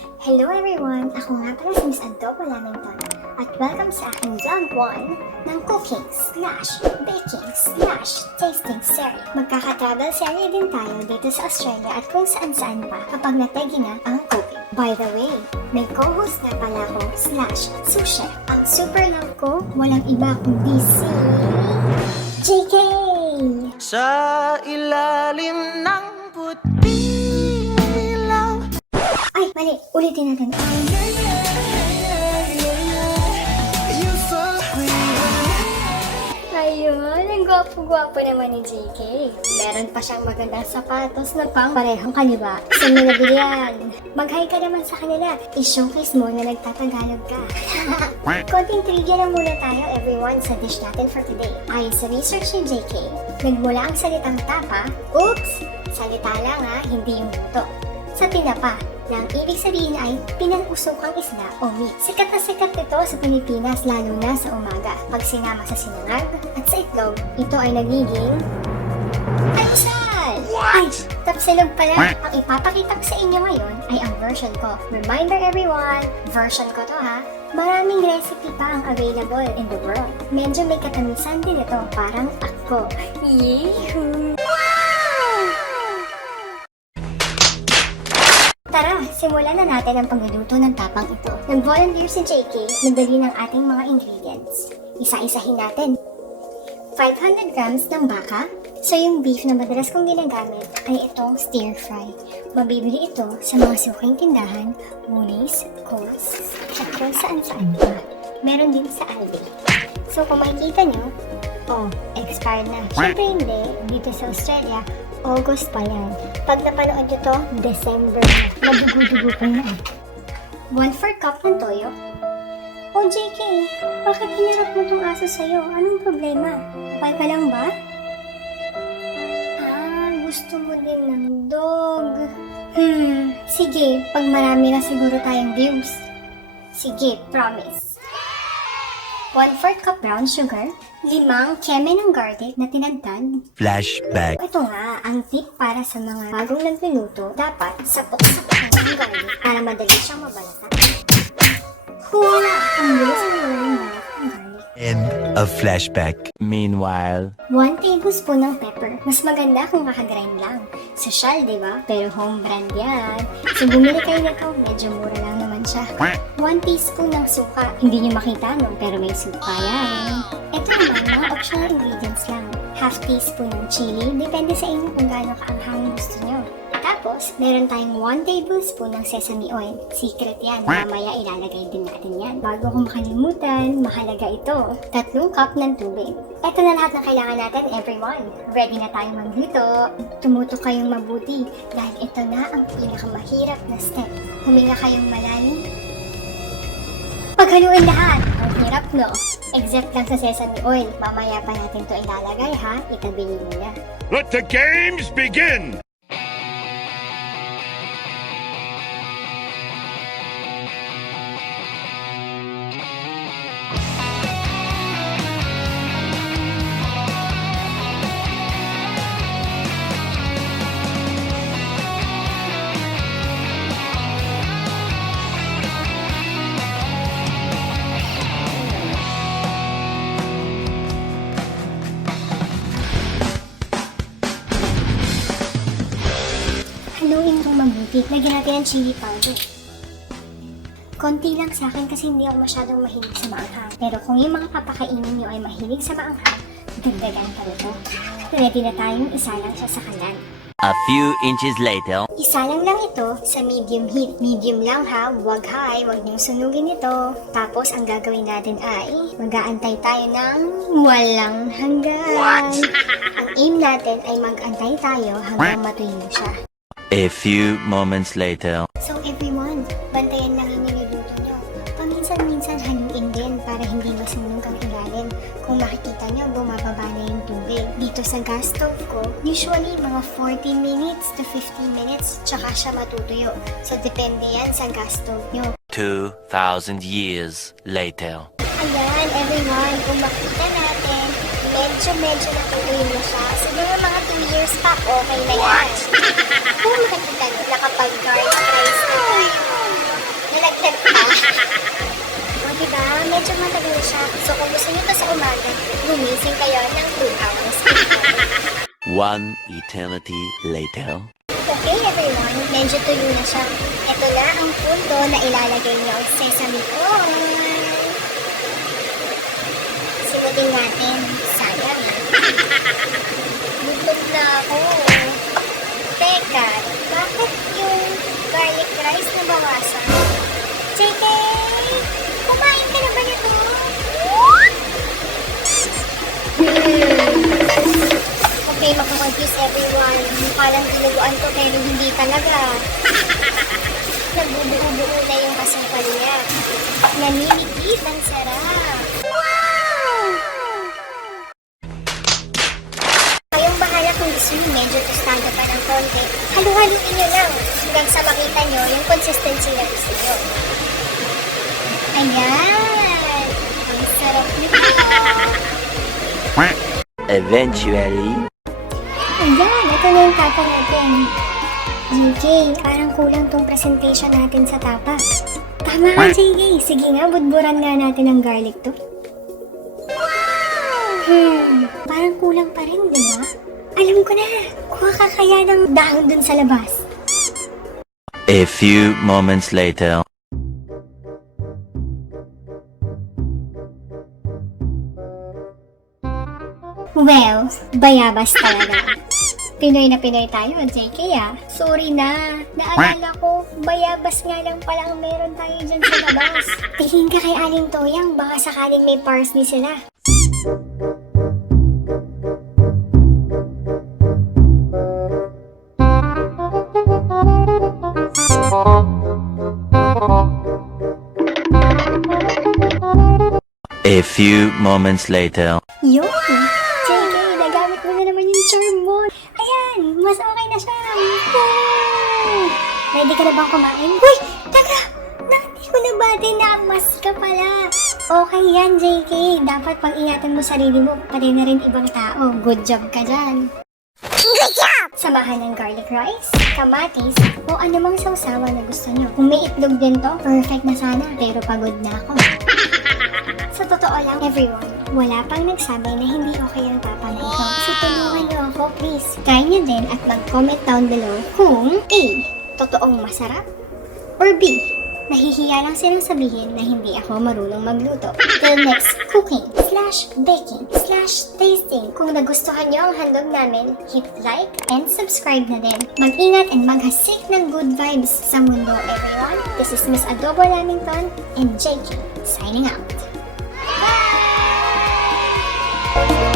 Hello everyone! Ako nga pala si Miss Adobo Lamington at welcome sa aking vlog 1 ng cooking/baking/tasting series. Magkaka-travel series din tayo dito sa Australia at kung saan-saan pa kapag nategi na ang cooking. By the way, may co-host na pala ko /sushi. Ang super love ko, walang iba kundi si JK! Sa ilalim ng puting ilaw. Ay, mali. Ulitin natin. Ayun, ang gwapo-gwapo naman ni JK. Meron pa siyang magandang sapatos na pang parehong kaliwa. Saan mo nabili yan? Mag-hi ka naman sa kanila. I-showcase mo na nagtatagalog ka. Konting trivia lang muna tayo everyone sa dish natin for today. Ayon sa research ni JK, nagmula ang salitang tapa, oops, salita lang ha, hindi yung luto, sa tinapa, na ang ibig sabihin ay pinag-usokang isda o meat. Sikat na sikat ito sa Pilipinas lalo na sa umaga. Pag sinama sa sinangag at sa itlog, ito ay nagiging almusal! Ay, tapsilog pala! Ang ipapakita ko sa inyo ngayon ay ang version ko. Reminder everyone, version ko to ha. Maraming recipe pa ang available in the world. Medyo may katamisan din ito, parang ako. Yehoo! Tara, simulan na natin ang pagluluto ng tapang ito. Nag-volunteer si JK, nagdali ng ating mga ingredients. Isa-isahin natin. 500 grams ng baka. So yung beef na madalas kong ginagamit ay itong stir fry. Mabibili ito sa mga suking tindahan, Woolies, Coles, at kung saan-saan pa. Meron din sa Aldi. So kung makikita nyo, expired na. Siyempre hindi, dito sa Australia, August pa yan. Pag napanood nyo to, December. Madugo-dugo pa yan. 1/4 cup ng toyo. Oh, JK, bakit hinarap mo tong aso sa'yo? Anong problema? Okay ka lang ba? Gusto mo din ng dog. Sige, pag marami na siguro tayong views. Sige, promise. 1/4 cup brown sugar, 5 keme ng garlic na tinadtad. Flashback. Ito nga, ang tip para sa mga bagong nagluluto, dapat sapok-sapok ng garlic para madali siyang mabalatan. Hula! Ang bilis na yung balak ng garlic. End of flashback. Meanwhile, 1 tablespoon ng pepper. Mas maganda kung kakagrind lang. Sosyal, di ba? Pero home brand yan. So bumili kayo nito, medyo mura lang naman siya. 1 teaspoon ng suka. Hindi nyo makita no, pero may suka yan. Ito naman, mga optional ingredients lang. Half teaspoon ng chili. Depende sa inyo kung gaano kaanghang gusto nyo. Tapos, meron tayong 1 tablespoon ng sesame oil. Secret yan. Mamaya ilalagay din natin yan. Bago ko makalimutan, mahalaga ito. 3 cup ng tubig. Ito na lahat ng kailangan natin, everyone. Ready na tayong magluto. Tumutok kayong mabuti dahil ito na ang pinakamahirap na step. Huminga kayong malalim. Paghaluin lahat. Ang hirap, no? Except lang sa sesame oil. Mamaya pa natin to ilalagay, ha? Itabi niyo muna. Let the games begin! Haluin itong mabuti. Lagyan natin ang chili powder. Konti lang sa akin kasi hindi ako masyadong mahilig sa maanghang. Pero kung yung mga papakainin nyo ay mahilig sa maanghang, dagdagan ka nito. Ready na tayong isalang siya sa kalan. a few inches later. Isalang lang ito sa medium heat. Medium lang ha, huwag high, huwag niyong sunugin ito. Tapos ang gagawin natin ay mag-aantay tayo ng walang hanggan. Ang aim natin ay mag-antay tayo hanggang matuyo siya. A few moments later. So everyone, bantayan lang yung niluluto nyo. Paminsan-minsan haluin din para hindi masunog ang ilalim. Kung makikita nyo, bumababa na yung tubig. Dito sa gas stove ko, usually mga 40 minutes to 50 minutes tsaka siya matutuyo. So depende yan sa gas stove nyo. 2,000 years later. Ayan everyone, kung makita natin, medyo natutuyo na siya. Siguro mga 2 years pa, okay na yan. Kung makikita nyo, nakapag-garlic rice na tayo. One eternity later. Okay everyone, medyo tuyo na siya. Ito na ang punto na ilalagay niyo ang sesame oil. Simutin natin. Sayang. Gutom na ako. Teka, bakit yung garlic rice na bawasan? JK! Kumain ka na ba nito? Okay, makakonfuse everyone. Mukha lang tinuguan to pero hindi talaga. Nagbubuo-buo na yung kasukal niya. Namimikit ang sarap. Wow! Kayong bahala kung gusto nyo medyo tostado pa ng konti. Halu-haluin nyo lang hanggang sa makita nyo yung consistency na gusto nyo. Ayan! Ang sarap nito! Eventually. Ayan, ito na yung tapa natin. JK, parang kulang tong presentation natin sa tapa. Tama ka, JK. Sige nga, budburan nga natin ang garlic to. Parang kulang pa rin, di ba? Alam ko na, kuha ka kaya ng dahon dun sa labas. A few moments later. Well, bayabas talaga. Pinoy na Pinoy tayo, JK ah. Sorry na. Naalala ko, bayabas nga lang pala ang meron tayo dyan sa labas. Tingin ka kay Aling Toyang, baka sakaling may parsley sila. A few moments later. Yun! JK, nagamit mo na naman yung charm mo. Ayan, mas okay na siya. Woo! Ready ka na bang kumain? Uy! Taga! Hindi ko na ba mas ka pala? Okay yan, JK. Dapat pag-ingatan mo sarili mo, pati na rin ibang tao. Good job ka dyan. Good job! Samahan ng garlic rice, kamatis, o anumang sausawa na gusto nyo. Kung may itlog din to, perfect na sana. Pero pagod na ako. Sa totoo lang, everyone, wala pang nagsabi na hindi okay ang tapa na ito. So tulungan nyo ako, please. Try nyo din at mag-comment down below kung A. Totoong masarap, or B. Nahihiya lang silang sabihin na hindi ako marunong magluto. Till next cooking/baking/tasting. Kung nagustuhan nyo ang handog namin, hit like and subscribe na din. Mag-ingat and maghasik ng good vibes sa mundo, everyone. This is Miss Adobo Lamington and JK signing out. Bye!